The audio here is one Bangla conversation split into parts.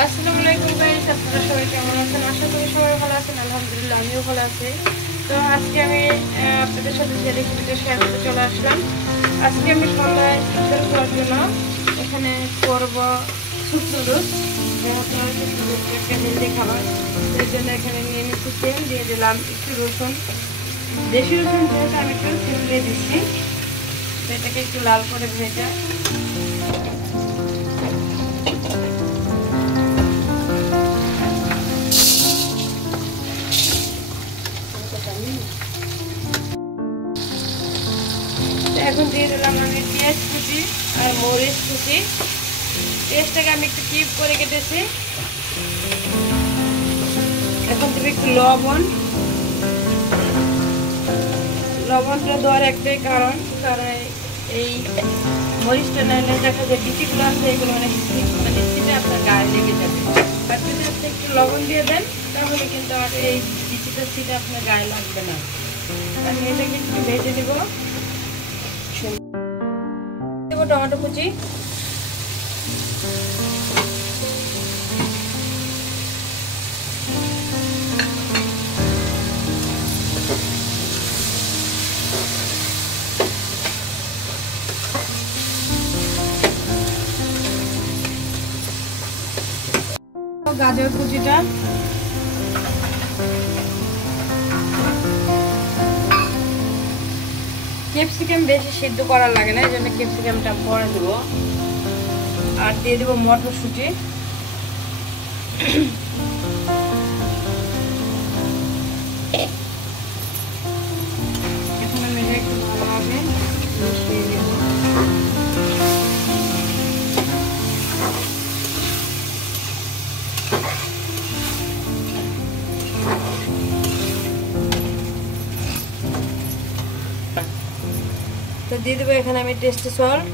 আসসালামু আলাইকুম গাইস, আপনারা সবাই কেমন আছেন? আশা করি সবাই ভালো আছেন। আলহামদুলিল্লাহ, আমিও ভালো আছি। তো আজকে আমি আপনাদের সাথে যে রেসিপিটা শেয়ার করতে চলে আসলাম। আজকে আমি সন্ধ্যায় ইফতার করার জন্য এখানে করব সুপ নুডলস। যেহেতু একটা হেলদি খাবার, সেই জন্য এখানে নিয়ে নিচ্ছি তেল, দিয়ে দিলাম একটু রসুন, দেশি রসুন, যেহেতু আমি একটু তেল দিয়ে দিচ্ছি। সেটাকে একটু লাল করে ভেজে এখন দিয়ে দিলাম আমি পেঁয়াজ কুচি আর মরিচ কুচি। পেঁয়াজটাকে আমি একটু কিপ করে কেটেছি। এখন দেবে একটু লবণটা দেওয়ার একটাই কারণ এই মরিচটা নাইলে দেখা যায় বিচিগুলো আছে, এগুলো অনেক সিটে আপনার গায়ে লেগে যাবে। আর যদি আপনি একটু লবণ দিয়ে দেন তাহলে কিন্তু আর এই বিচিটা সিটে আপনার গায়ে লাগবে না। আমি এটাকে একটু ভেজে দেবো। টমেটো কুচি, গাজর কুচিটা, ক্যাপসিকাম বেশি সিদ্ধ করা লাগে না, এই জন্য ক্যাপসিকামটা পরে দেবো। আর দিয়ে দেবো মটরশুঁটি, এখন আমি এটা একটু ভালোভাবে মিশিয়ে দেব। তো দিয়ে দেবো এখানে আমি টেস্টি সল্ট,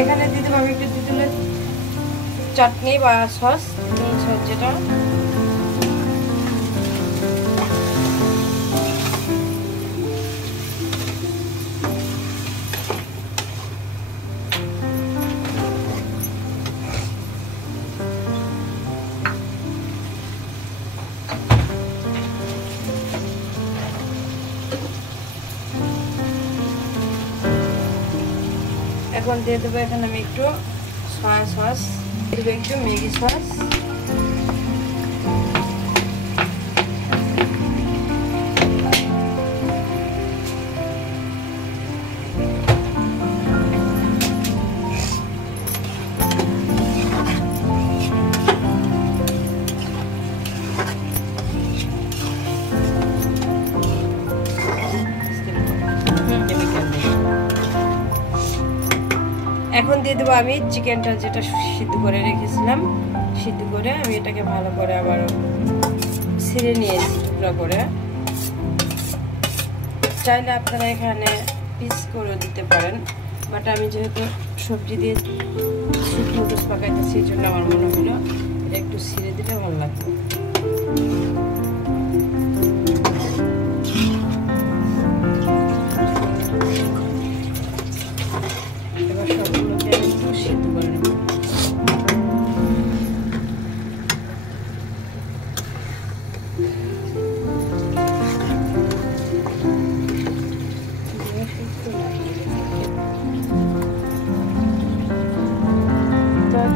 এখানে দিয়ে দেবো আমি একটু তেঁতুলের চাটনি বা সস, যেটা এখন দিয়ে দেবো এখানে আমি একটু সয়া সস, দেবো একটু ম্যাগি সস, এখন দিয়ে দেবো আমি চিকেনটা যেটা সিদ্ধ করে রেখেছিলাম। সিদ্ধ করে আমি এটাকে ভালো করে আবার ছিঁড়ে নিয়েছি টুকরা করে। চাইলে আপনারা এখানে পিস করে দিতে পারেন, বাট আমি যেহেতু সবজি দিয়ে সুপ নুডলস পাকাইতেছি, সেই জন্য আমার মনে হলো একটু ছিঁড়ে দিলে ভালো লাগবে। এবার সবগুলোকে আমি একটু সিদ্ধ করে নেব।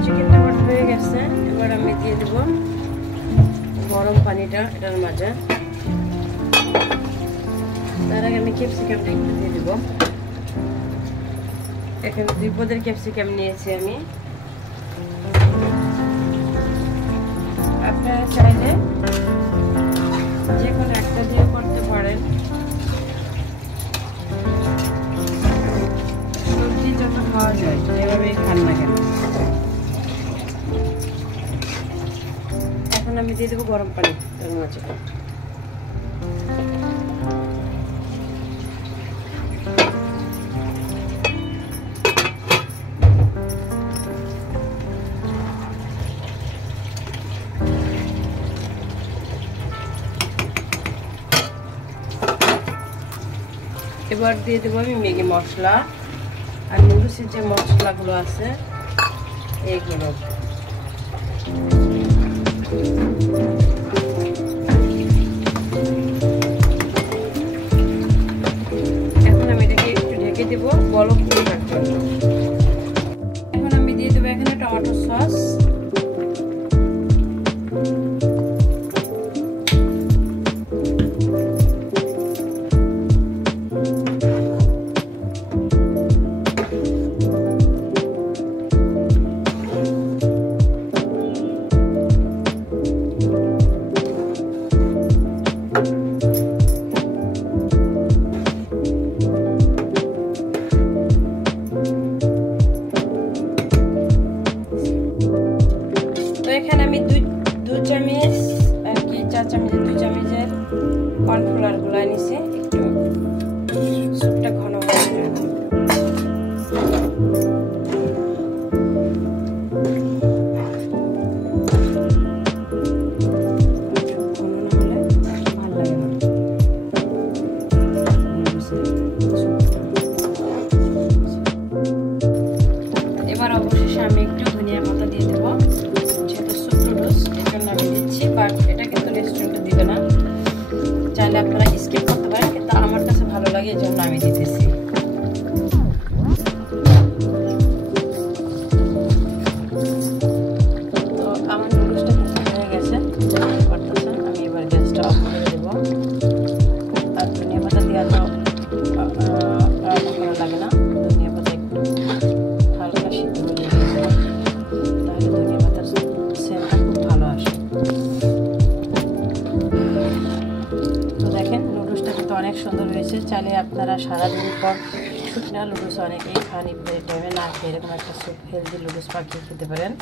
চিকেনটা আমার হয়ে গেছে, এবার আমি দিয়ে দেবো গরম পানিটা এটার মাঝে। তার আগে আমি ক্যাপসিকামটা একটু দিয়ে দেবো। এখানে 2 পদের ক্যাপসিকাম নিয়েছি আমি। আপনারা চাইলে যে কোনো একটা দিয়ে করতে পারেন, সবজি যত খাওয়া যায় এভাবে খান না কেন। এখন আমি দিয়ে দেবো গরম পানি তার মাঝে। এবার দিয়ে দেবো আমি ম্যাগি মশলা। আর নুডলসের যে মশলাগুলো আছে এইগুলো। এখন আমি এটাকে একটু ঢেকে দেবো বলক ওঠার জন্য। এখন আমি দিয়ে দেবো এখানে টমেটো সস, এখানে আমি দু চামচ আর কি 4 চামচের 2 চামচের কর্নফ্লাওয়ার গুলাই নিছি একটু স্যুপটা ঘন হয়ে যাবে। এবার অবশেষে আমি একটু ধনিয়া পাতা দিয়ে দেবো, এটা কিন্তু রেস্টুরেন্টে দিবে না, চাইলে আপনারা স্কিপ করতে পারেন, কিন্তু আমার কাছে ভালো লাগে এই জন্য আমি দিতেছি। তো আমার নুডলসটা কিন্তু হয়ে গেছে, আমি এবার গ্যাসটা অফ করে দেবো। আর ধনিয়া পাতা দেওয়া তো ভালো লাগে না, ধনিয়া পাতা একটু হালকা সিদ্ধ হয়ে গেছে, তাহলে ধনিয়া পাতার সেন্টটা খুব ভালো আসে। দেখেন নুডলসটা কিন্তু অনেক সুন্দর হয়েছে। চাইলে আপনারা সারাদিন পর শুকনা নুডলস অনেকেই খান, ইফতারের টাইমে না খেয়ে এরকম একটা স্যুপ হেলদি নুডলস পাকিয়ে খেতে পারেন।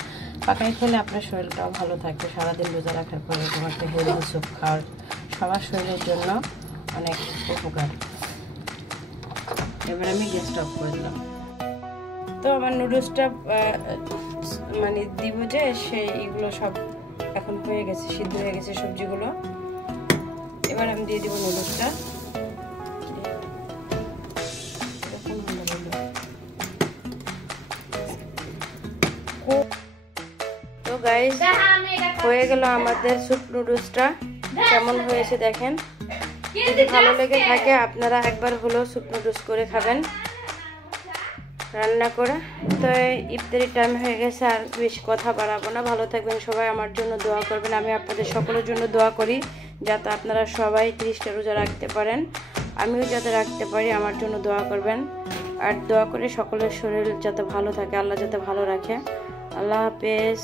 পাকায় খেলে আপনার শরীরটাও ভালো থাকবে। সারাদিন রোজা রাখার পর এরকম একটা হেলদি স্যুপ খাওয়ার সবার শরীরের জন্য অনেক উপকার। এবার আমি গ্যাসটা অফ করে দিলাম। তো আমার নুডলসটা মানে দিব যে সেইগুলো সব এখন হয়ে গেছে, সিদ্ধ হয়ে গেছে সবজিগুলো। এবার আমি দিয়ে দিব নুডলসটা। তো গাইস হয়ে গেল আমাদের স্যুপ নুডলসটা। কেমন হয়েছে দেখেন। যদি ভালো লেগে থাকে আপনারা একবার হলেও স্যুপ নুডলস করে খাবেন রান্না করে। তো ইফতারি টাইম হয়ে গেছে, আর বেশি কথা বাড়াবো না। ভালো থাকবেন সবাই, আমার জন্য দোয়া করবেন। আমি আপনাদের সকলের জন্য দোয়া করি যাতে আপনারা সবাই 30টা রোজা রাখতে পারেন, আমিও যাতে রাখতে পারি আমার জন্য দোয়া করবেন। আর দোয়া করে সকলের শরীর যাতে ভালো থাকে, আল্লাহ যাতে ভালো রাখে। আল্লাহ হাফেজ।